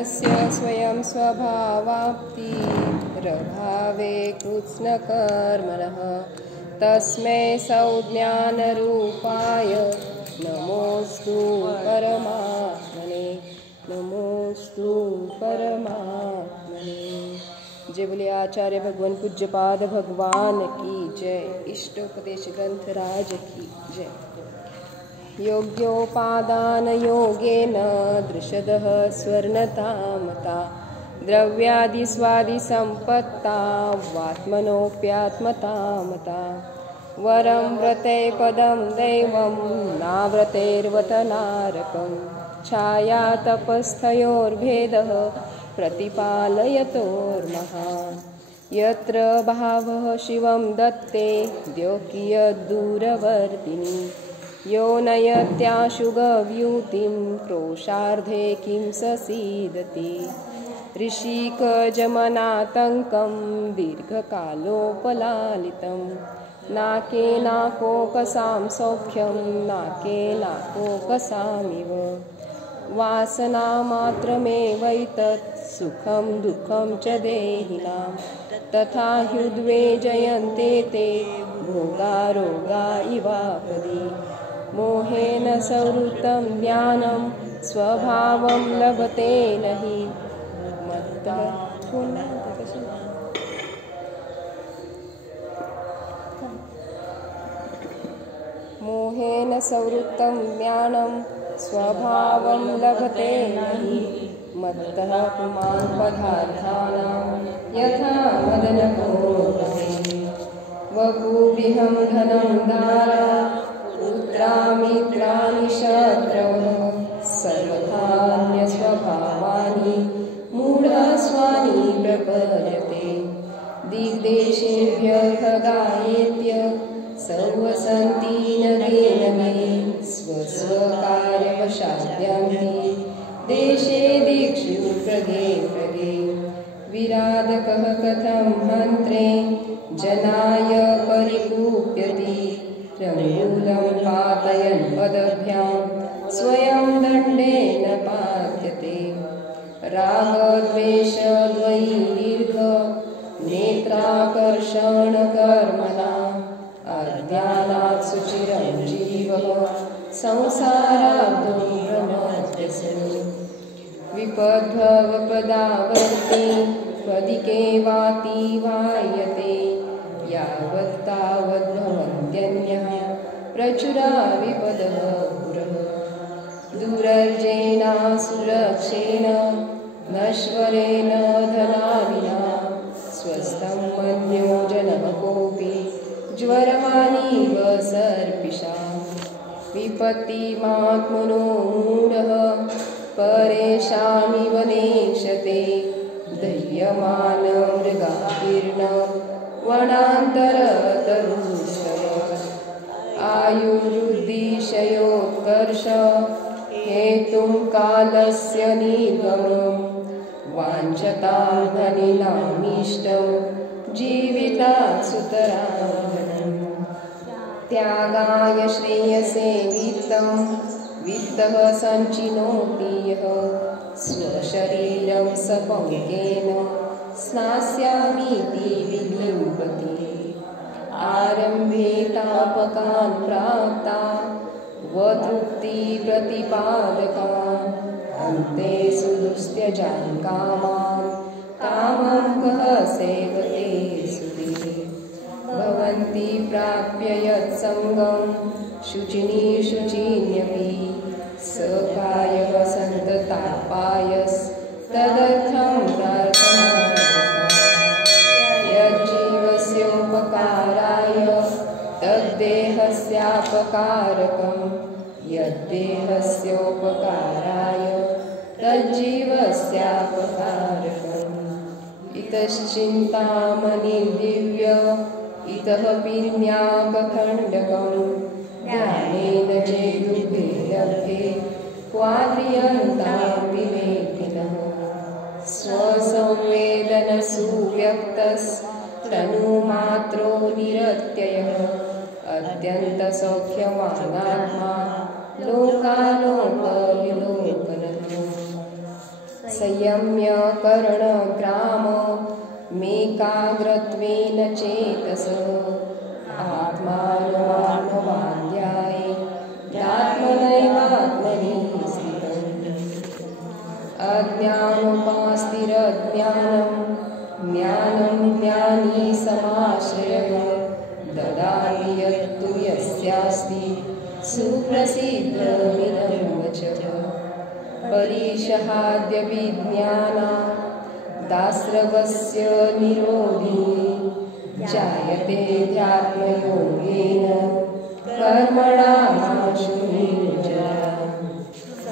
यस्य स्वयं स्वभावाप्तिरभावे कृत्स्नकर्मणः तस्मै संज्ञानरूपाय नमोऽस्तु परमात्मने। नमोऽस्तु परमात्मने। जय बोले आचार्य भगवान पूज्यपाद भगवान की जय। इष्टोपदेश ग्रंथ राज की जय। योग्योपादान योगेन दृशदः स्वर्णतामता द्रव्यादि स्वादि संपत्ता वात्मनोऽप्यात्मतामता वरं व्रते पदं दैवं नाव्रतेर्वतनारकं छाया तपस्थयोर्भेदः प्रतिपालयतोर्महान् यत्र भावः शिवं दत्ते द्योकियद्दूरवर्तिनी यो नयत्याशुगव्यूतिं क्रोशार्धे किं ससीदति ऋषिकजमनातङ्कं दीर्घकालोपलालितं नाके नाकोकसां सौख्यं नाके नाकोकसामिव वासनामात्रमेवैतत् सुखं दुःखं च देहिनां तथा ह्युद्वे जयन्ते ते भोगारोगा इवापदि मोहेन संवृत्तं ज्ञानं स्वभावं लभते नहि मत्तः मोहेन संवृत्तं ज्ञानं स्वभावं लभते नहि मत्तः पुमान् पदार्थानां यथा मदनको वपुविहं धनं दारा पुत्रामित्राणि शत्रवः सर्वथान्यस्वभावानि मूढस्वानि प्रपद्यते दिग्देशेभ्यः गायेत्य सर्वसन्ति नगे नगे स्वस्वकार्यवशाद्यन्ति देशे दीक्षु प्रगे प्रगे विराधकः कथं मन्त्रे जनाय परिकूप्यति रङ्गूलं पातयन् पदभ्यां स्वयं दण्डेन पात्यते रागद्वेषद्वैर्दीर्घ नेत्राकर्षणकर्मणा अज्ञानात् सुचिरं जीवः संसाराब्धो भ्रमत्यसि विपद्भवपदावर्ते पदिके वातीवायते यावत्तावद्भवन्त्यन्यः प्रचुरा विपदः पुरः दुरर्जेनासुरक्षेण नश्वरेण धनानिना स्वस्थं मन्यो जनः कोऽपि ज्वरमानीव सर्पिषा विपत्तिमात्मनो मूढः परेशानिव नेशते दह्यमान मृगाकीर्ण वनान्तरतरुषय आयुर्वृद्धिक्षयोत्कर्ष हेतुं कालस्य निर्गमं वाञ्छतां धनिनामीष्टं जीवितात् सुतरां त्यागाय श्रेयसे वित्तः सञ्चिनोति यः स्वशरीरं सपङ्केन स्नास्यामीति विलिम्पति आरम्भे तापकान् प्राप्ता वतृप्तिप्रतिपादकान् अन्ते सुदुस्त्यजान् कामान् कामं कः सेवते सुधीः भवन्ति प्राप्य यत्सङ्गं शुचिनीशुचिन्यपि स कायः सन्ततापायस्तदर्थं प्रार्थना यज्जीवस्योपकाराय तद्देहस्यापकारकं यद्देहस्योपकाराय तज्जीवस्यापकारकम् इतश्चिन्तामणिर्दिव्य इतः पिन्याकखण्डकं ध्यानेन चेदुभे लब्धे क्वाद्रियन्तां विवेकिनः स्वसंवेदनसुव्यक्तस्तनुमात्रो निरत्ययः अत्यन्तसौख्यवानात्मा लोकालोकविलोकनः संयम्य करणग्राम मेकाग्रत्वेन चेतस आत्मानमात्मवान् ध्यात्मनैवात्मनि स्थितम् अज्ञानोपास्तिरज्ञानं ज्ञानं ज्ञानी समाश्रयः ददामि यत्तु यस्यास्ति सुप्रसिद्धमिदं वचः परिशहाद्य विज्ञानात् दास्रवस्य निरोधी जायते ध्यात्मयोगेन कर्मणामाशु निर्जरा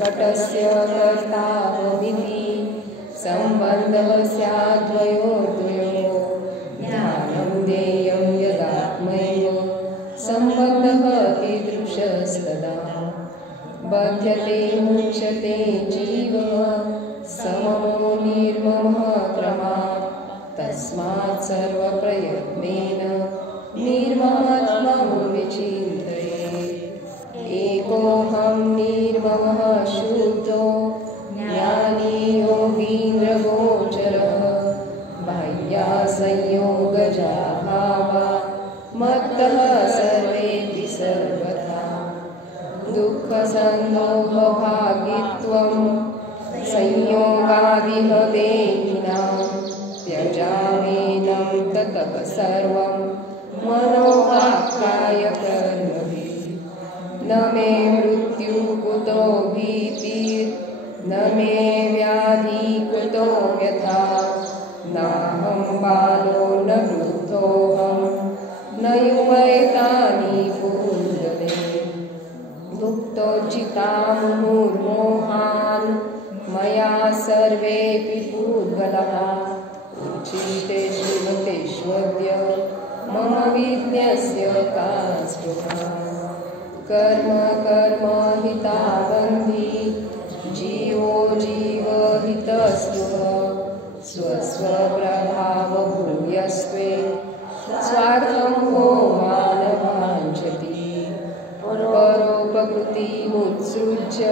घटस्य कर्ताविति सम्बन्धः स्याद्वयोर्द्वयोः ज्ञानं देयं यदात्मैव सम्बन्धः कीदृशस्तदा बध्यते मुच्यते जीवः सममो निर्ममः क्रमात् तस्मात् सर्वप्रयत्नेन निर्ममत्वं विचिन्तयेत् एकोऽहं निर्ममः शुद्धो ज्ञानी योगीन्द्रगोचरः बाह्यासंयोगजा भावा मत्तः सर्वेऽपि सर्वथा दुःखसन्दोहभागित्वं संयोगादिह देहिनां त्यजामेनं ततः सर्वं मनोवाक्कायकर्मभिः न मे मृत्युः कुतो भीतिर्न मे व्याधिः कुतो व्यथा नाहं बालो न वृद्धोऽहं न युवैतानि पूर्वते भुक्तोचिता मुहुर्मोहान् मया सर्वेऽपि पूर्वतः उच्छिष्टेष्वतेष्वद्य मम विज्ञस्य का स्पृहा कर्म कर्म हितावन्धि जीवो जीवहितस्पृह स्वस्वप्रभावभूयस्त्वे स्वार्थं को मानवाञ्छति परोपकृतिमुत्सृज्य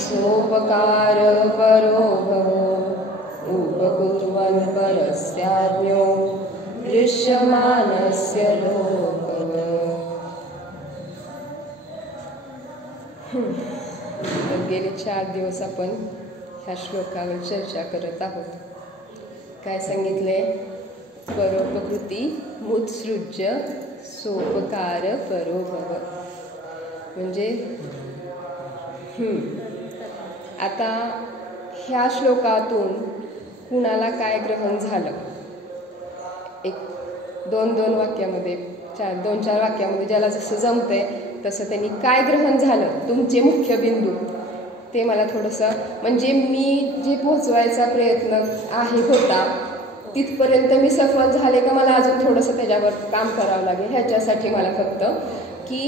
सोपकार परो भव उपकुर्वन् परस्याज्ञो दृश्यमानस्य लोकः। तर गेले 4 दिवस आपण ह्या श्लोकावर चर्चा करत आहोत. काय सांगितले? परोपकृती मुत्सृज्य सोपकार परो भव. म्हणजे आता ह्या श्लोकातून कुणाला काय ग्रहण झालं? एक 2-2 वाक्यामध्ये 2-4 वाक्यामध्ये ज्याला जसं जमतंय तसं त्यांनी काय ग्रहण झालं, तुमचे मुख्य बिंदू ते मला थोडंसं, म्हणजे मी जे पोहोचवायचा प्रयत्न होता तिथपर्यंत मी सफल झाले का मला अजून थोडंसं त्याच्यावर काम करावं लागेल. ह्याच्यासाठी मला फक्त की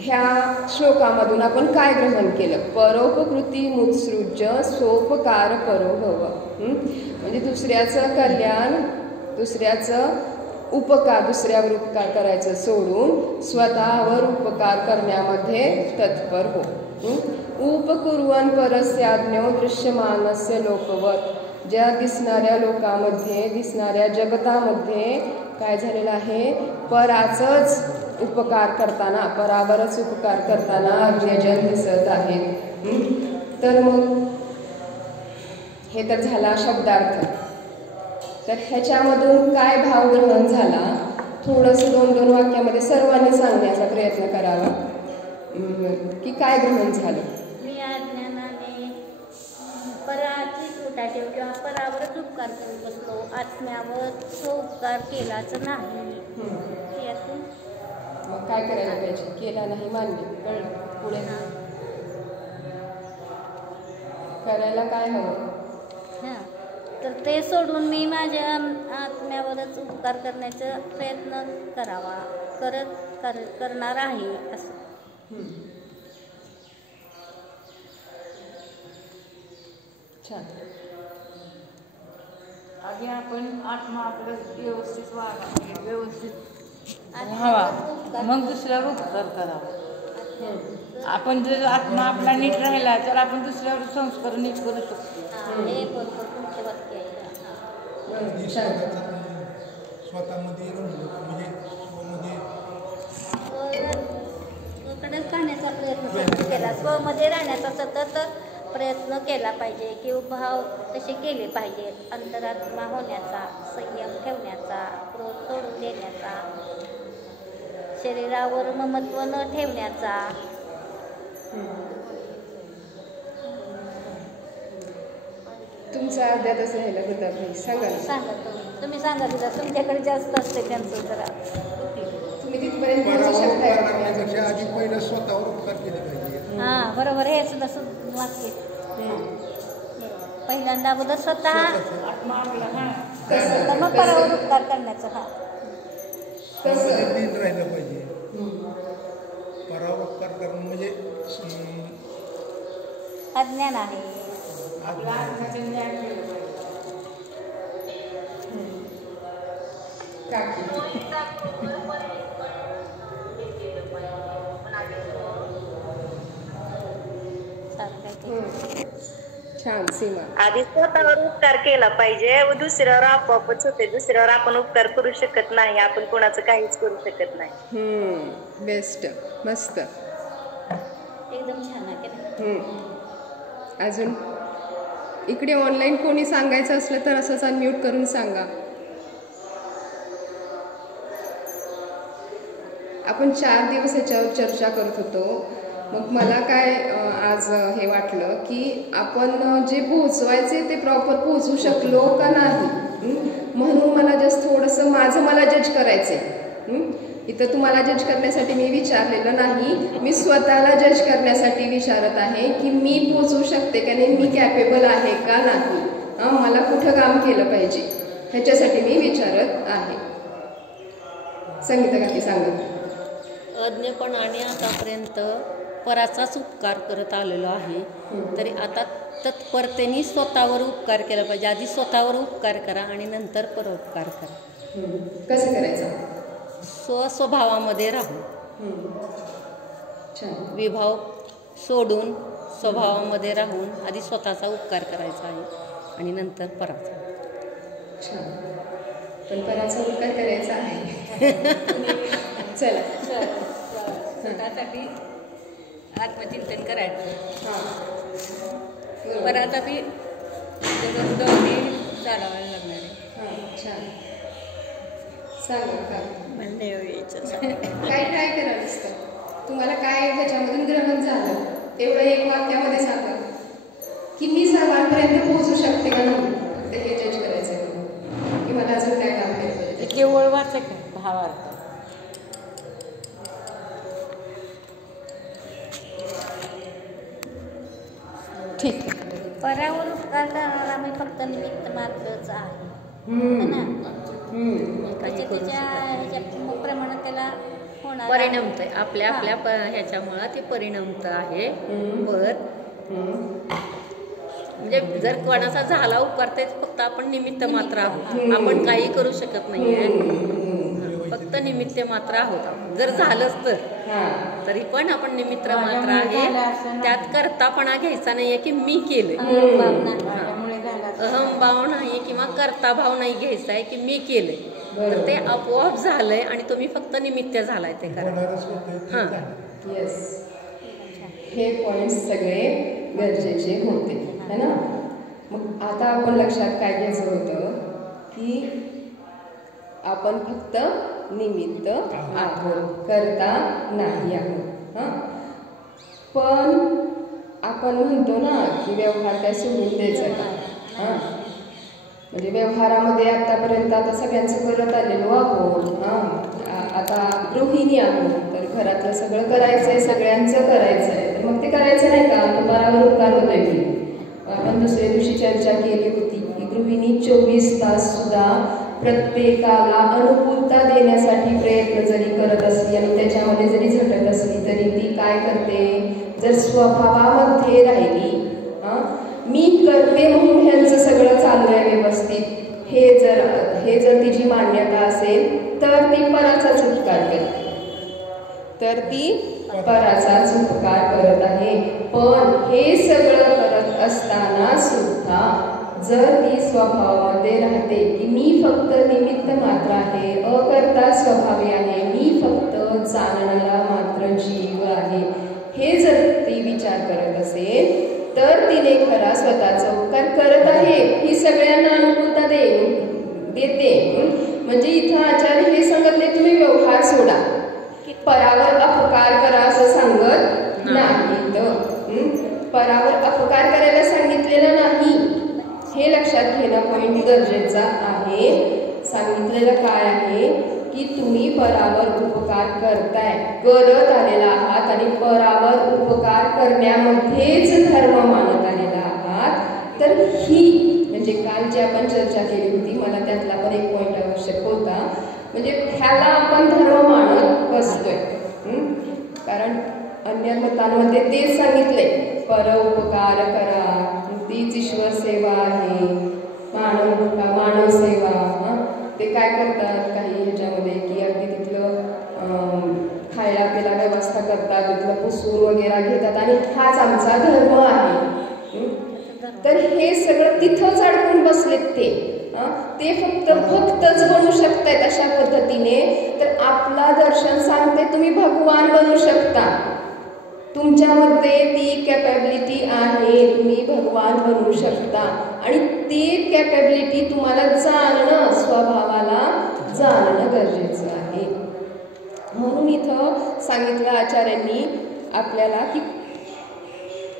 ह्या श्लोकामधून आपण काय ग्रहण केलं? परोपकृती मुत्सृज्य सोपकार परो भव. म्हणजे दुसऱ्याचं कल्याण, दुसऱ्याचं उपकार, दुसऱ्यावर उपकार करायचं सोडून स्वतःवर उपकार करण्यामध्ये तत्पर हो. उपकुर्वन् परस्याज्ञो दृश्यमानस्य लोकवत. ज्या दिसणाऱ्या लोकामध्ये, दिसणाऱ्या जगतामध्ये काय झालेलं आहे? पराचंच उपकार करताना, परावरच उपकार करताना अज्ञजन दिसत आहे. तर मग हे तर झाला शब्दार्थ. तर ह्याच्यामधून काय भाव ग्रहण झाला थोडंसं 2-2 वाक्यामध्ये सर्वांनी सांगण्याचा प्रयत्न करावा की काय ग्रहण झालं. मी अज्ञानाने पराची तुटा ठेव किंवा परावरच उपकार करत बसलो, आत्म्यावर तो उपकार केलाच नाही. यातून मग काय करायला पाहिजे? केला नाही मान्य, कळलं. पुढे करायला काय हवं? तर ते सोडून मी माझ्या आत्म्यावरच उपकार करण्याचा प्रयत्न करावा, करणार आहे असं. छान. आधी आपण आत्मा आपलं व्यवस्थित वागावं, व्यवस्थित व्हावा, मग दुसऱ्यावर उपकार करावा. आपण जर आत्मा आपला नीट राहिला तर आपण दुसऱ्यावर संस्कार नीट करू शकतो. हे बरोबर तुमचे वाक्य आहे. स्वतःमध्ये म्हणजे स्वकडेच राहण्याचा प्रयत्न सतत केला. स्वमध्ये राहण्याचा सतत प्रयत्न केला पाहिजे किंवा भाव तसे केले पाहिजेत. अंतरात्मा होण्याचा, संयम ठेवण्याचा, क्रोध सोडून देण्याचा, शरीरावर ममत्व न ठेवण्याचा. तुमचा अर्ध्या तास राहिला प्रतापभाई, सांगा ना. सांगा तुम्ही सांगा तिला, तुमच्याकडे जास्त असते त्यांचं जरा. तुम्ही तिथपर्यंत पोहोचू परावर शकताय उपकार का? करण्यापेक्षा आधी पहिलं स्वतःवर उपकार केले पाहिजे. हां बरोबर, हे सुद्धा वाक्य. पहिल्यांदा अगोदर स्वतः आत्मा आपला तर मग परावर उपकार करण्याचं. हा स्वतःमध्ये लीन राहिलं पाहिजे. परावर उपकार करणं म्हणजे अज्ञान आहे. आपल्या आत्म्याचे ज्ञान केलं पाहिजे. काकी. छान सीमा. आधी स्वतःवर उपकार केला पाहिजे व दुसऱ्यावर आपोआपच होते. दुसऱ्यावर आपण उपकार करू शकत नाही, आपण कोणाचं काहीच करू शकत नाही. बेस्ट, मस्त. एकदम छान आहे. अजून इकडे ऑनलाईन कोणी सांगायचं असलं तर असंच अनम्यूट करून सांगा. आपण 4 दिवस याच्यावर चर्चा करत होतो. मग मला काय आज हे वाटलं की आपण जे पोहोचवायचे ते प्रॉपर पोहोचू शकलो का नाही. म्हणून मला जस्ट थोडंसं मला जज करायचं आहे. इथं तुम्हाला जज करण्यासाठी मी विचारलेलं नाही, मी स्वतःला जज करण्यासाठी विचारत आहे की मी पोचू शकते का नाही, मी कॅपेबल आहे का नाही, मला कुठं काम केलं पाहिजे ह्याच्यासाठी मी विचारत आहे. संगीता काकी सांगत. अज्ञपणाने आतापर्यंत पराचाच उपकार करत आलेलो आहे, तरी आता तत्परतेने स्वतःवर उपकार केला पाहिजे. आधी स्वतःवर उपकार करा आणि नंतर परोपकार करा. कसं करायचं? स्वभावामध्ये राहून, विभाव सोडून स्वभावामध्ये राहून आधी स्वतःचा उपकार करायचा आहे आणि नंतर पराचा. छान. पण पराचा उपकार करायचा आहे. चला, स्वतःसाठी आत्मचिंतन करायचं. पराचा बी दोन्ही चालवायला लागणार आहे. छान. सांगा का काय ट्राय करा नुसतं. तुम्हाला काय ह्याच्यामधून ग्रहण झालं तेवढं एक वाक्यामध्ये सांगा की मी सर्वांपर्यंत पोहोचू शकते का नाही. ते हे जज करायचं की मला अजून काय काम केलं पाहिजे. केवळ वाचक भावार्थ. ठीक आहे. परावर उपकार करणारा मी फक्त निमित्त मात्रच आहे ना. त्याच्या ह्याच्याप्रमाणे त्याला होणार परिणमत आहे. आपल्या ह्याच्यामुळं ते परिणमत आहे. म्हणजे जर कोणाचा झाला उपकार ते फक्त आपण निमित्त मात्र आहोत. आपण काही करू शकत नाहीये, फक्त निमित्त मात्र आहोत. जर झालंच तरी पण आपण निमित्त मात्र आहे. त्यात करतापणा घ्यायचा नाहीये की मी केलं. अहमभाव नाही किंवा कर्ताभाव नाही घ्यायचा आहे की मी केलंय. तर ते आपोआप झालंय आणि तुम्ही फक्त निमित्त झालाय ते करा. येस, हे पॉइंट्स सगळे गरजेचे होते है ना. मग आता आपण लक्षात काय घ्यायचं होतं की आपण फक्त निमित्त आहोत, करता नाही आहोत. पण आपण म्हणतो ना की व्यवहार काय सोडून द्यायचा का. म्हणजे व्यवहारामध्ये आतापर्यंत आता सगळ्यांचं करत आलेलो आहोत. आता गृहिणी आहोत तर घरातलं सगळं करायचंय, सगळ्यांचं करायचंय. तर मग ते करायचं नाही का. परावर उपकार होतोय की. आपण दुसऱ्या दिवशी चर्चा केली होती की गृहिणी 24 तास सुद्धा प्रत्येकाला अनुकूलता देण्यासाठी प्रयत्न जरी करत असली आणि त्याच्यामध्ये जरी झटत असली तरी ती काय करते, जर स्वभावामध्ये राहिली, मी करते म्हणून ह्यांचं सगळं चालू आहे व्यवस्थित, हे जर तिची मान्यता असेल तर ती पराचाच उपकार करते. तर ती पराचाच उपकार करत आहे. पण हे सगळं करत असताना सुद्धा जर ती स्वभावामध्ये राहते की मी फक्त निमित्त मात्र आहे, अकर्ता स्वभावी आहे, मी फक्त जाणणारा मात्र जीव आहे, हे जर ती विचार करत असेल तर तिने खरा स्वतःचा उपकार करत आहे ही सगळ्यांना अनुकूलता देते. म्हणजे इथं आचार्य हे सांगत नाही तुम्ही व्यवहार सोडा, परावर अपकार करा असं सांगत नाही. परावर अपकार करायला सांगितलेलं नाही, हे लक्षात घेणं पॉइंट गरजेचा आहे. सांगितलेलं काय आहे की तुम्ही परावर उपकार करताय, करत आलेला आहात आणि परावर उपकार करण्यामध्येच धर्म मानत आलेला आहात. तर ही म्हणजे काल जी आपण चर्चा केली होती, मला त्यातला पण एक पॉइंट आवश्यक होता, म्हणजे ह्याला आपण धर्म मानत बसतोय. कारण अन्य मतांमध्ये तेच सांगितले, पर उपकार करा, तीच ईश्वर सेवा आहे, मानव सेवा. ते काय करतात काही ह्याच्यामध्ये की अगदी तिथलं खायला प्यायला व्यवस्था करतात, तिथलं पुसून वगैरे घेतात आणि हाच आमचा धर्म आहे. तर हे सगळं तिथंच अडकून बसलेत ते फक्त भक्तच बनू शकतायत अशा पद्धतीने. तर आपला दर्शन सांगते तुम्ही भगवान बनू शकता, तुमच्यामध्ये ती कॅपॅबिलिटी आहे, तुम्ही भगवान बनू शकता. आणि ती कॅपॅबिलिटी तुम्हाला जाणणं, स्वभावाला जाणणं गरजेचं आहे. म्हणून इथं सांगितलं आचार्यांनी आपल्याला की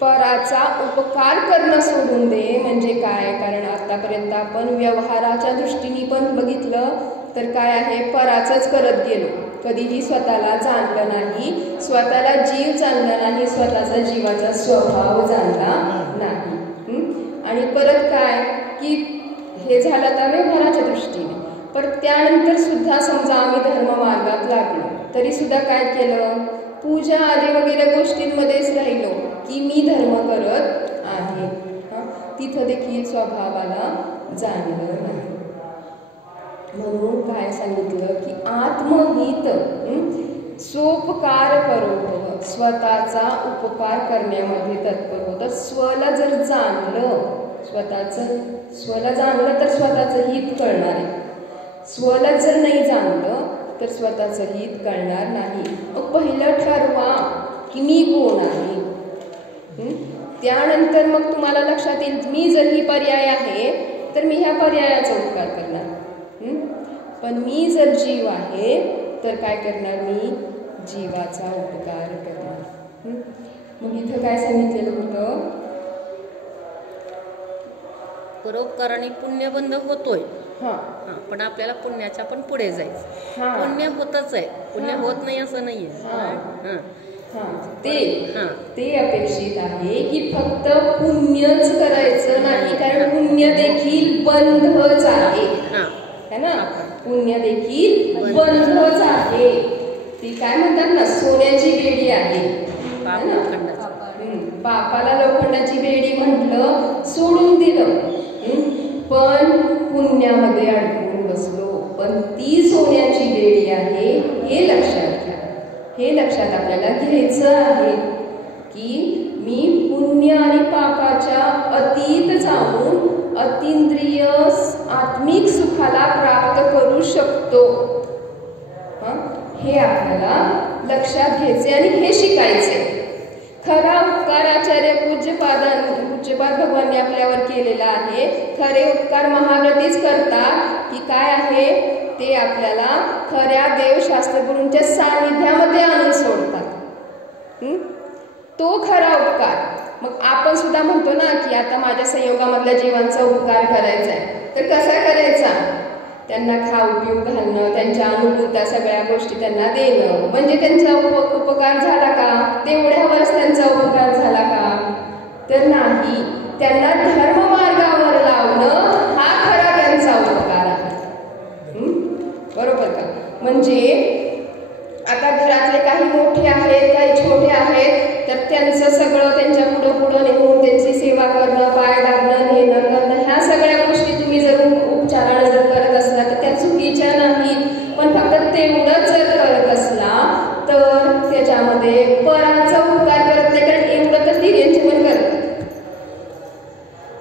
पराचा उपकार करणं सोडून दे. म्हणजे काय, कारण आतापर्यंत आपण व्यवहाराच्या दृष्टीने पण बघितलं तर काय आहे, पराचंच करत गेलो, कधीही स्वतःला जाणलं नाही, स्वतःला जीव जाणला नाही, स्वतःचा जीवाचा स्वभाव जाणला नाही. आणि परत काय की हे झालं आता व्यवहाराच्या दृष्टीने. पण त्यानंतर सुद्धा समजा आम्ही धर्म मार्गात लागलो तरी सुद्धा काय केलं, पूजा आदी वगैरे गोष्टींमध्येच राहिलो की मी धर्म करत आहे, तिथं देखील स्वभावाला जाणलं नाही. म्हणून काय सांगितलं की आत्महित स्वोपकार करो, स्वतःचा उपकार करण्यामध्ये तत्पर होतं. स्वला जर जाणलं, स्वला जाणलं तर स्वतःचं हित कळणार आहे. स्वला जर नाही जाणलं तर स्वतःचं हित कळणार नाही. मग पहिलं ठरवा की मी कोण आहे, त्यानंतर मग तुम्हाला लक्षात येईल मी जर ही पर्याय आहे तर मी ह्या पर्यायाचा उपकार करणार. पण मी जर जीव आहे तर काय करणार, मी जीवाचा उपकार करणार. मग इथं काय सांगितलेलं होतं, परोपकाराने पुण्यबंध होतोय, पण आपल्याला पुण्याच्या पण पुढे जायचं. पुण्य होतच आहे, पुण्य होत नाही असं नाहीये. ते अपेक्षित आहे की फक्त पुण्यच करायचं नाही, कारण पुण्य देखील बंधच आहे ना, पुण्य देखील बंधच आहे. ती काय म्हणतात ना, सोन्याची बेडी आहे ना, पापाला लोखंडाची बेडी म्हटलं सोडून दिलं, पण पुण्यामध्ये अडकून बसलो. पण ती सोन्याची बेडी आहे हे लक्षात घ्या, हे लक्षात आपल्याला घ्यायचं आहे की मी पुण्य आणि पापाच्या अतीत जाऊन अतींद्रिय आत्मिक सुखाला प्राप्त करू शकतो, हे आपल्याला लक्षात घ्यायचे आणि हे शिकायचे. खरा उपकार आचार्य पूज्यपाद भगवानने आपल्यावर केलेला आहे. खरे उपकार महाव्रतीच करतात की काय आहे ते आपल्याला खऱ्या देवशास्त्रगुरूंच्या सानिध्यामध्ये आणून सोडतात. तो खरा उपकार. मग आपण सुद्धा म्हणतो ना की आता माझ्या संयोगामधल्या जीवांचा उपकार करायचा आहे, तर कसा करायचा, त्यांना खाऊ पिऊ घालणं, त्यांच्या अनुकूलता सगळ्या गोष्टी त्यांना देणं, म्हणजे त्यांचा उपकार झाला का, तेवढ्यावरच त्यांचा उपकार झाला का, तर नाही. त्यांना धर्म मार्गावर लावणं हा खरा त्यांचा उपकार आहे. बरोबर का. म्हणजे आता घरातले काही मोठे आहेत, काही छोटे आहेत, तर त्यांचं सगळं त्यांच्या पुढं नेऊन त्यांची सेवा करणं, पाय लागणं, नेणं करणं, ह्या सगळ्या गोष्टी तुम्ही जर उपचारानं जर करत असला तर त्या चुकीच्या नाहीत. पण फक्त तेवढंच जर करत असला तर त्याच्यामध्ये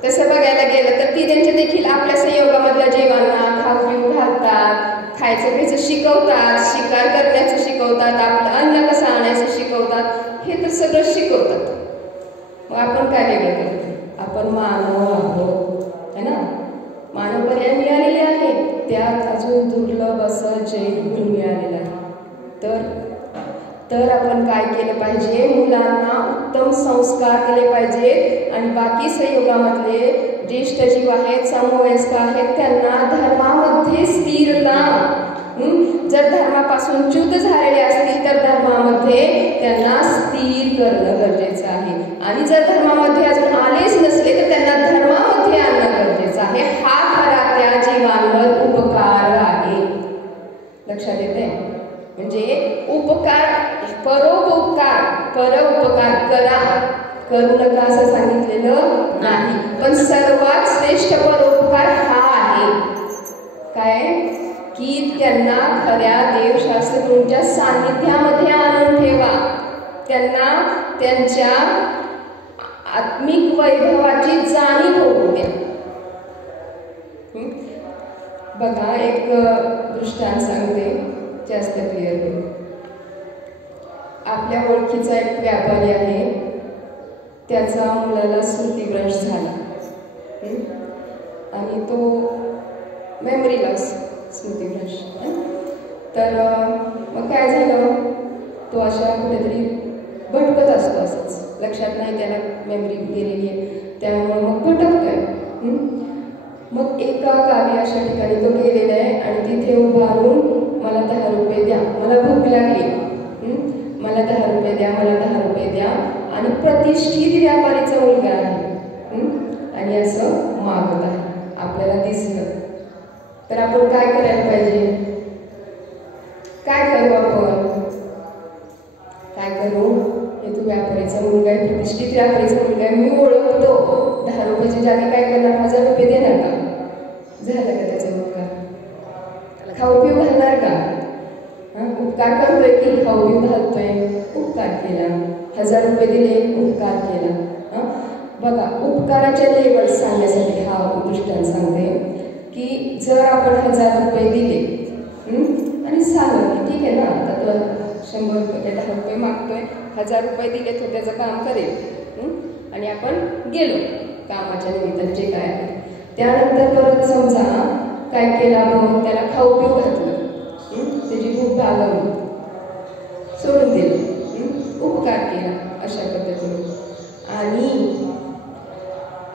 तसं बघायला गेलं तर ती त्यांच्या देखील आपल्या संयोगामधल्या जीवांना खाऊ पिऊ घालतात, खायचं प्यायचं शिकवतात, शिकार करण्याचं शिकवतात, आपलं अन्न कसं आणायचं शिकवतात, हे तर सगळं शिकवतात. मग आपण काय वेगळं करतो? आपण मानव आहोत है ना, मानव पर्याय मिळालेले आहे, त्यात अजून दुर्लभ असं जैन गुण मिळालेलं आहे. तर आपण काय केलं पाहिजे? मुलांना उत्तम संस्कार दिले पाहिजेत आणि बाकी संयोगामधले ज्येष्ठ जीव आहेत, समवयस्क आहेत, त्यांना धर्मामध्ये स्थिरता, जर धर्मापासून च्युत झालेले असतील तर धर्मामध्ये त्यांना स्थिर करणं गरजेचं आहे. आणि जर धर्मामध्ये अजून आलेच नसले तर त्यांना धर्मामध्ये आणणं गरजेचं आहे. हा खरा त्या जीवांवर उपकार आहे. लक्षात येते? म्हणजे उपकार, परोपकार, उपकार करा, करू नका असं सांगितलेलं नाही, पण सर्वात श्रेष्ठ परोपकार हा आहे. काय? की त्यांना खऱ्या देवशास्त्रज्ञांच्या सान्निध्यामध्ये आणून ठेवा, त्यांना त्यांच्या आत्मिक वैभवाची जाणीव होऊ द्या. बघा, एक दृष्टांत सांगते, जास्त क्लिअर होईल. आपल्या ओळखीचा एक व्यापारी आहे, त्याचा मुलाला स्मृतिभ्रंश झाला आणि तो मेमरी लॉस, स्मृतिभ्रंश. तर मग काय झालं, तो अशा कुठेतरी भटकत असतो, असंच लक्षात नाही त्याला मेमरी गेलेली आहे, त्यामुळे मग भटकतोय. मग एका गावी अशा ठिकाणी तो गेलेला आहे आणि तिथे उभारून मला 10 रुपये द्या, मला भूक लागली, मला 10 रुपये द्या, मला 10 रुपये द्या. आणि प्रतिष्ठित व्यापारीचा मुलगा आहे आणि असं मागत आहे, आपल्याला दिसलं. तर आपण काय करायला पाहिजे? काय करू आपण? काय करू? हे तू व्यापारीचा मुलगा आहे, प्रतिष्ठित व्यापारीचा मुलगा आहे, मी ओळखतो. 10 रुपयाची जागी काय करणार? 1000 रुपये देणार का? झालं का त्याचा उपकार? खाऊ पिऊ घालणार का? उपकार करतोय की खाऊ पिऊ घालतोय, उपकार केला. 1000 रुपये दिले, उपकार केला. बघा, उपकाराच्या लेवल सांगण्यासाठी हा दृष्टांत सांगते की जर आपण 1000 रुपये दिले आणि सांगलं की ठीक आहे ना, आता तो 100 रुपये 10 रुपये मागतोय, 1000 रुपये दिले तो त्याचं काम करेल आणि आपण गेलो कामाच्या निमित्ताने जे काय आहे. त्यानंतर परत समजा काय केलं आपण, त्याला खाऊ पिऊ घातलं, त्याची भूक भागवली, सोडून दिलं, उपकार केला अशा पद्धतीने. आणि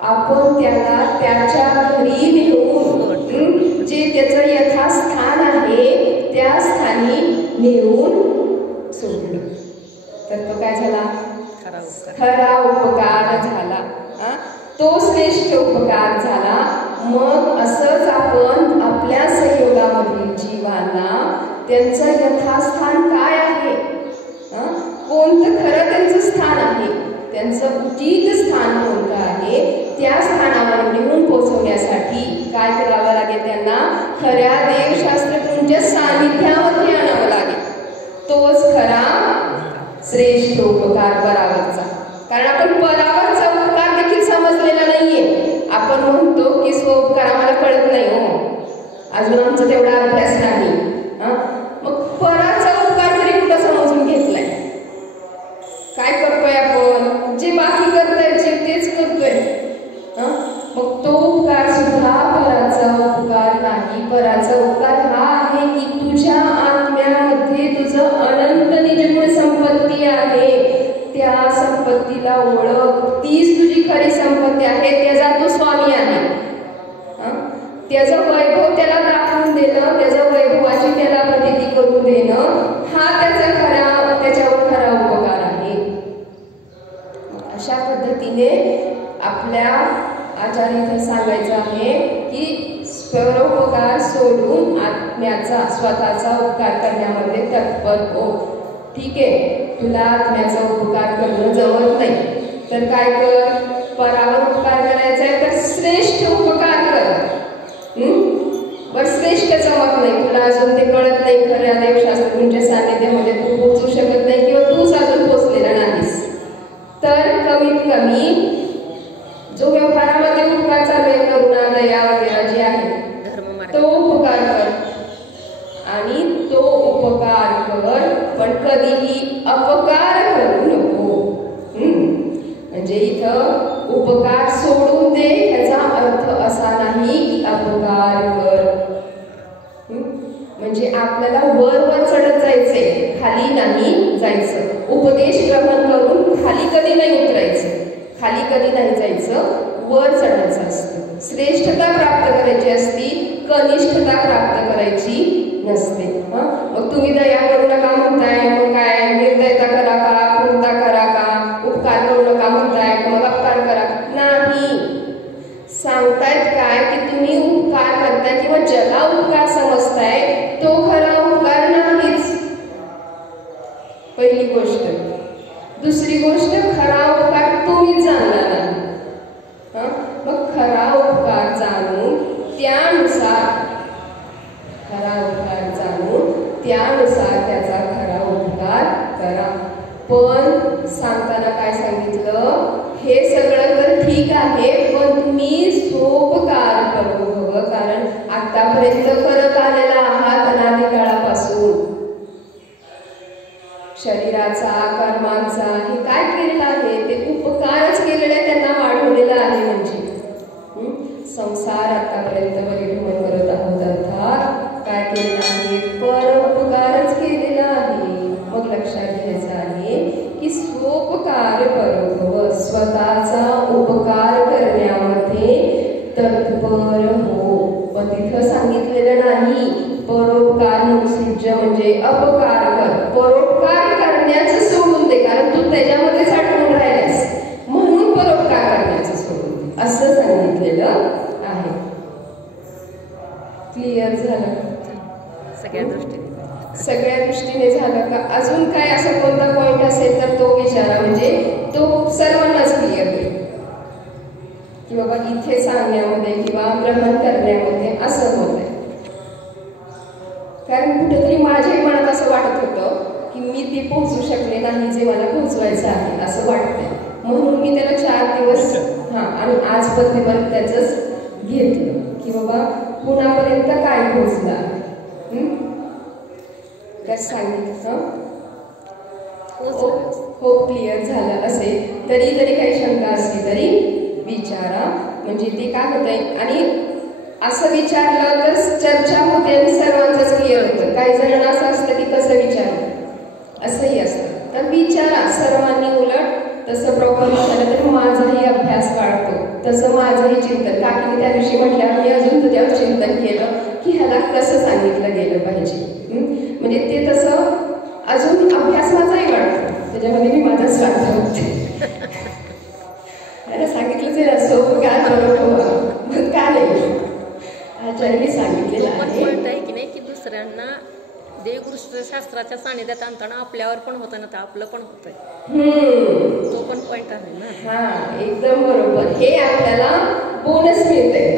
आपण त्याला त्याच्या घरी नेऊन जे त्याचं यथास्थान आहे त्या स्थानी नेऊन सोडलं, तर तो काय झाला? खरा उपकार झाला. तो श्रेष्ठ उपकार झाला. मग असंच आपण आपल्या संयोगामधील जीवांना त्यांचं यथास्थान काय आहे, कोणतं खरं त्यांचं स्थान आहे, त्यांचं उचित स्थान कोणतं आहे, त्या स्थानावर नेऊन पोहोचवण्यासाठी काय करावं लागेल? त्यांना खऱ्या देवशास्त्रज्ञांच्या सानिध्यामध्ये आणावं लागेल. तोच खरा श्रेष्ठ उपकार परावरचा. कारण आपण परावरचा उपकार देखील समजलेला नाहीये. आपण म्हणतो की स्वउपकार आम्हाला कळत नाही, हो अजून आमचा तेवढा अभ्यास नाही. मग पराचा उपकार तरी कुठं समजून घेतलाय? काय करतोय आपण? जे बाकी करतायत जे तेच करतोय. मग तो उपकार सुद्धा पराचा उपकार नाही. पराचा उपकार हा आहे की तुझ्या आत्म्यामध्ये तुझं अनंत निजगुण संपत्ती आहे, त्या संपत्तीला ओळख, तीच तुझी खरी संपत्ती आहे, त्याचा तू स्वामी आहे. त्याचं वैभव त्याला दाखवून देणं, त्याच्या वैभवाची त्याला प्रतीती करून देणं, हा त्याचा त्याच्यावर खरा उपकार आहे. अशा पद्धतीने आपल्या आचार्य सांगायचं आहे की परोपकार सोडून आत्म्याचा स्वतःचा उपकार करण्यामध्ये तत्पर हो. ठीक आहे, तुला आत्म्याचा उपकार करणं जमत नाही तर काय कर? परावर उपकार करायचा आहे तर श्रेष्ठ उपकार कर. पण श्रेष्ठ जमत नाही, तुला अजून ते कळत नाही, खऱ्या देवशास्त्रज्ञांच्या सानिध्यामध्ये तू पोहोचू शकत नाही किंवा तूच अजून पोहोचलेला नाहीस, तर कमीत कमी जो व्यवहारामध्ये आपल्याला वर वर चढत जायचंय, खाली नाही जायचं. उपदेश ग्रहण करून खाली कधी नाही उतरायचं, खाली कधी नाही जायचं, वर चढायचं असतं. श्रेष्ठता प्राप्त करायची असती, कनिष्ठता प्राप्त करायची नसते. मग तुम्ही दया करू नका म्हणताय, मग काय निर्दयता करा का, क्रूरता करा का, उपकार करू नका म्हणताय, मग अपकार करा नाही. सांगतायत काय की तुम्ही उपकार करताय किंवा ज्याला उपकार समजताय तो खरा उपकार नाहीच, पहिली गोष्ट. दुसरी गोष्ट, खरा उपकार तुम्ही जाणला नाही. मग खरा उपकार जाणून त्यानुसार, खरा उपकार जाणून त्यानुसार त्याचा खरा उपकार करा. पण सांगताना काय सांगितलं, हे सगळं तर ठीक आहे, पण तुम्ही सोपकार करू हवं, कारण आतापर्यंत करत आलेला आहात अनादिकाळापासून. शरीराचा, कर्मांचा हे काय केलेलं आहे, ते उपकारच केलेले त्यांना वाढवलेलं आहे. म्हणजे संसार आतापर्यंत परिभ्रमण करत आहोत, अर्थात काय केलेलं आहे, परोपकारच केलेला आहे. मग लक्षात घ्यायचं आहे की सोपकार करो, स्वतःचा उपकार करण्यामध्ये तत्पर हो. पण तिथं सांगितलेलं नाही परोपकार नुसृज्य म्हणजे अपकार कर, परोपकार करण्याचं सोडून दे, कारण तू त्याच्यामध्येच अडकून राहिलास, म्हणून परोपकार करण्याचं सोडून दे, असं सांगितलेलं आहे. क्लिअर झालं? सगळ्या दृष्टीने झालं का? अजून काय असं कोणता पॉइंट असेल तर तो विचारा, म्हणजे तो सर्वांनाच क्लिअर होईल की बाबा इथे सांगण्यामध्ये किंवा ग्रहण करण्यामध्ये असं होत आहे. कारण कुठेतरी माझ्याही मनात असं वाटत होतं की मी ते पोहोचू शकले नाही जे मला पोहोचवायचं आहे असं वाटतंय, म्हणून मी त्याला 4 दिवस आणि आज परत त्याचंच घेतलं की बाबा कुणापर्यंत काय पोहोचला, काय सांगितलं. हो क्लिअर झालं असेल तरी काही शंका असली तरी विचारा, म्हणजे ते काय होतंय. आणि असं विचारलं तर चर्चा होते आणि सर्वांचंच क्लिअर होतं. काही जणांना असं असतं की कसं विचारलं, असंही असतं, तर विचारा सर्वांनी. उलट तसं प्रॉपर विचारलं तर माझाही अभ्यास वाढतो, तसं माझंही चिंतन. काकीने त्या दिवशी म्हटल्यावर मी अजून तुझ्यावर चिंतन केलं की ह्याला कसं सांगितलं गेलं पाहिजे, म्हणजे ते तसं अजून अभ्यास माझाही वाढतो, त्याच्यामध्ये मी माझाच वाटत होते. सांगितलं ते सोपं काय बरोबर का नाही, आचार्यांनी सांगितलेलं आहे की नाही की दुसऱ्यांना देवशास्त्राच्या सानिध्यात आणताना आपल्यावर पण होतं ना, तर आपलं पण होतंय, तो पण पॉइंट आहे ना. एकदम बरोबर. हे आपल्याला बोनस मिळतंय.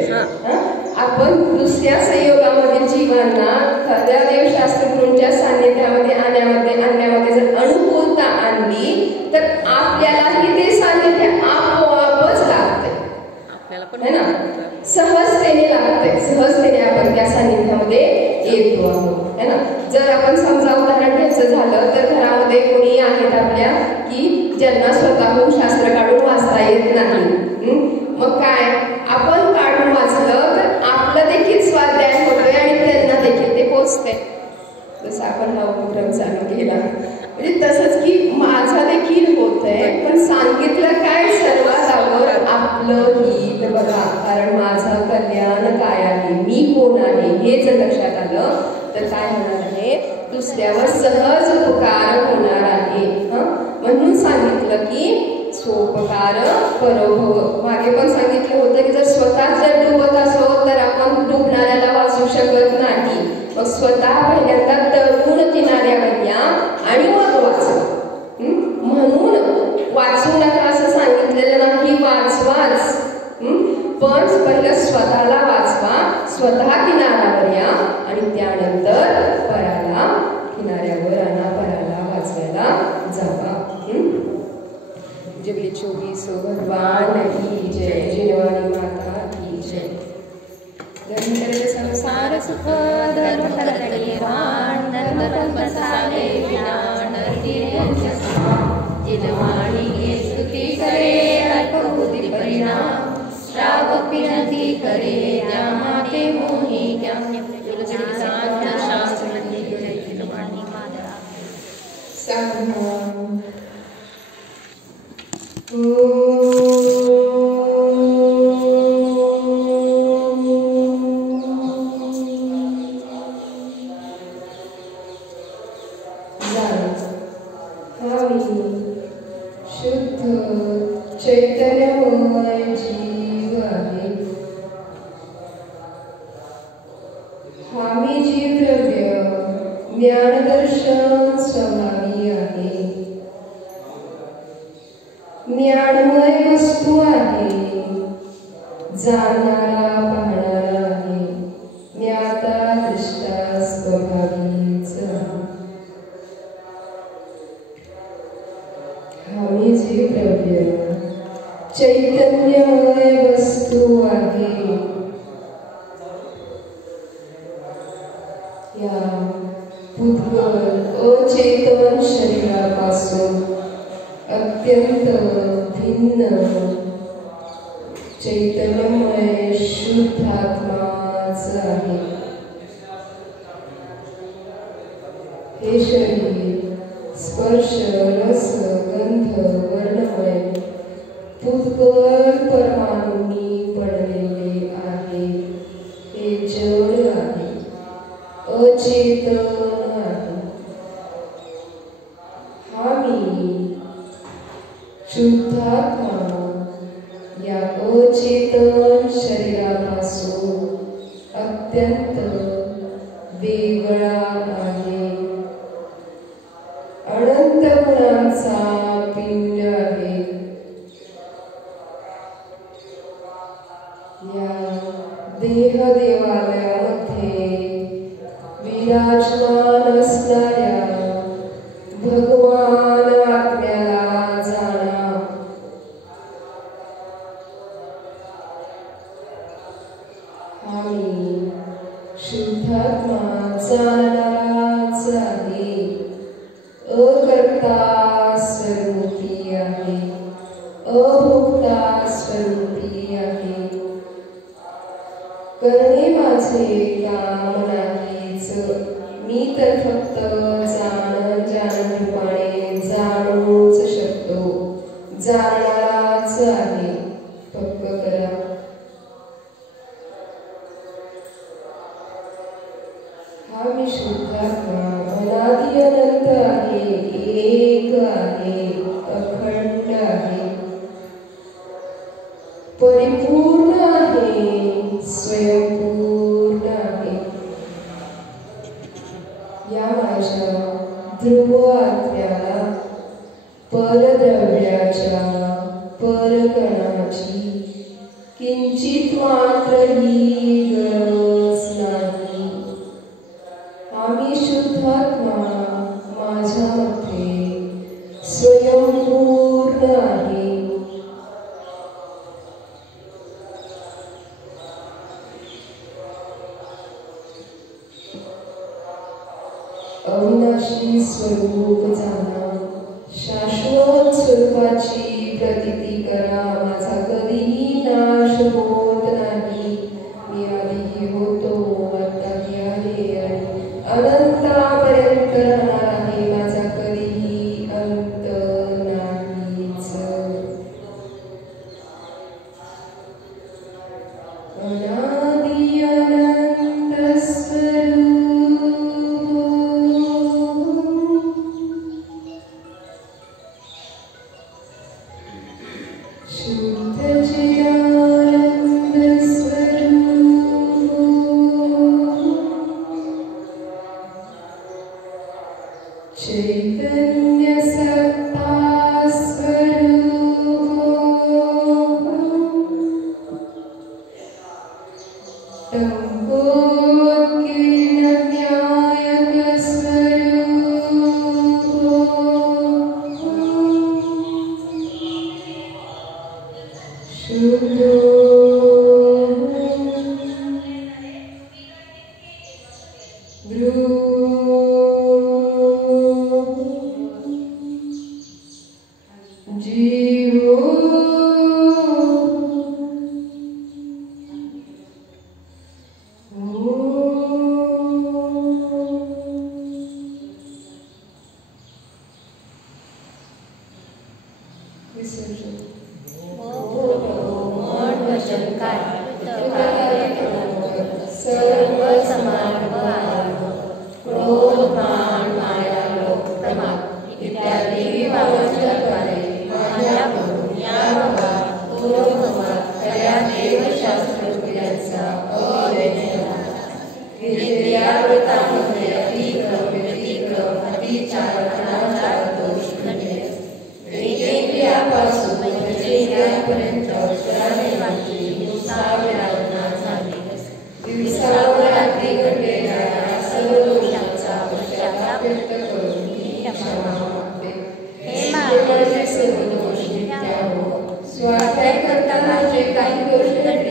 आपण दुसऱ्या संयोगामधील जीवांना खऱ्या देवशास्त्र गुरूंच्या सानिध्यामध्ये आणण्यामध्ये जर अनुकूलता आणली तर आपल्यालाही ते सानिध्य आपोआपच लागतंय, आपल्याला पण है ना, सहजतेने लागतंय, सहजतेने आपण त्या सानिध्यामध्ये येतो आहोत, है ना. जर आपण समजा उदाहरण घ्यायचं झालं तर घरामध्ये कोणी आहेत आपल्या की ज्यांना स्वतःहून शास्त्र काढून वाचता येत नाही, मग काय आपण काढून वाचलं तर आपलं देखील स्वाध्याय होतोय आणि त्यांना देखील ते पोचते. जसं आपण हा उपक्रम चालू केला, म्हणजे तसंच की माझं देखील होतंय, पण सांगितलं काय सर्वात अगोदर आपलं हित बघा, कारण माझं कल्याण काय आहे, मी कोण आहे हे जर लक्षात आलं तर काय होणार आहे, दुसऱ्यावर सहज उपकार होणार आहे. म्हणून सांगितलं की सोपकार करो. मागे पण सांगितलं होतं की जर स्वतः जर डुबत असो तर आपण डुबणाऱ्याला वाचू शकत नाही, मग स्वतः पहिल्यांदा तरुण किनाऱ्यावर या आणि मग वाचवा. म्हणून वाचू नका असं सांगितलेलं नाही, वाचवाच, पण पहिलं स्वतःला वाचवा, स्वतः किनाऱ्यावर या आणि त्यानंतर पराला किनाऱ्यावर आणा, पराला वाचवायला जावा. जगली 24 भगवान की जय, जिनवानी माता की जय. धर्म संसार सुख धर्म करवाण धर्म बसावे विनाण जिनवाणी के स्तुती करे अल्पबुद्धि परिणाम श्रावक विनती करे ज्ञाते मोहि ज्ञान शास्त्र चैतन्यमय जीव आहे. हा मी जीव द्रव्य ज्ञानदर्शन स्वभावी आहे. ज्ञानमय वस्तू आहे. जाणणारा पाहणारा आहे. ज्ञाता दृष्टा स्वभावीच आहे. हा मी जीव द्रव्य चैतन्यमय वस्तू आहे. या भूतगल अचेतन शरीरापासून अत्यंत भिन्न चैतन्यमय शुद्ध आत्माच आहे. हे शरीर स्पर्श रस गंध वर्णमय भूतगल परमाणूंनी बनलेले आहे. हे जड आहे. अचेतन आहे. हा मी शुद्धात्मा या अचेतन शरीरापासून अत्यंत वेगळा आहे. अनंत गुणांचा पिंड आहे. या देह देवालयामध्ये विराजमान असणाऱ्या भगवान आत्म्याला जाणा. हा मी शुद्धात्मा जाणणाराच आहे. अकर्ता स्वरूपी आहे. अभोक्ता स्वरूपी आहे. करणे माझे काम नाहीच. मी तर फक्त जाण रूपाने जाणूच शकतो. जाणणाराच आहे. पक्क करा. हा मी शुद्धात्मा अनादि अनंत आहे. एक आहे. अखंड आहे. परिपूर्ण आहे. स्वयंपूर्ण आहे. या माझ्या ध्रुव आत्म्याला परद्रव्याच्या परगणाची किंचित मात्र ही गरज नाही. आम्ही शुद्धात्मा माझ्यामध्ये स्वयंपूर्ण आहे. अविनाशी स्वरूप जाणा. शाश्वत स्वरूपाची प्रतीती करा. माझा कधीही नाश होत नाही. मी आधीही होतो, आताही आहे आणि अनंतापर्यंत राहणार आहे. माझा कधीही अंत नाहीच. अनादि अनंत स्वरूप शुद्ध चिदानंद स्वरूप चैतन्य सत्ता स्वरूप टंकोत्कीर्ण न्यायक स्वरूप शुद्धो जीवो. क्षमा हे माझ्या स्वाध्याय करताना जे काही दोष घडले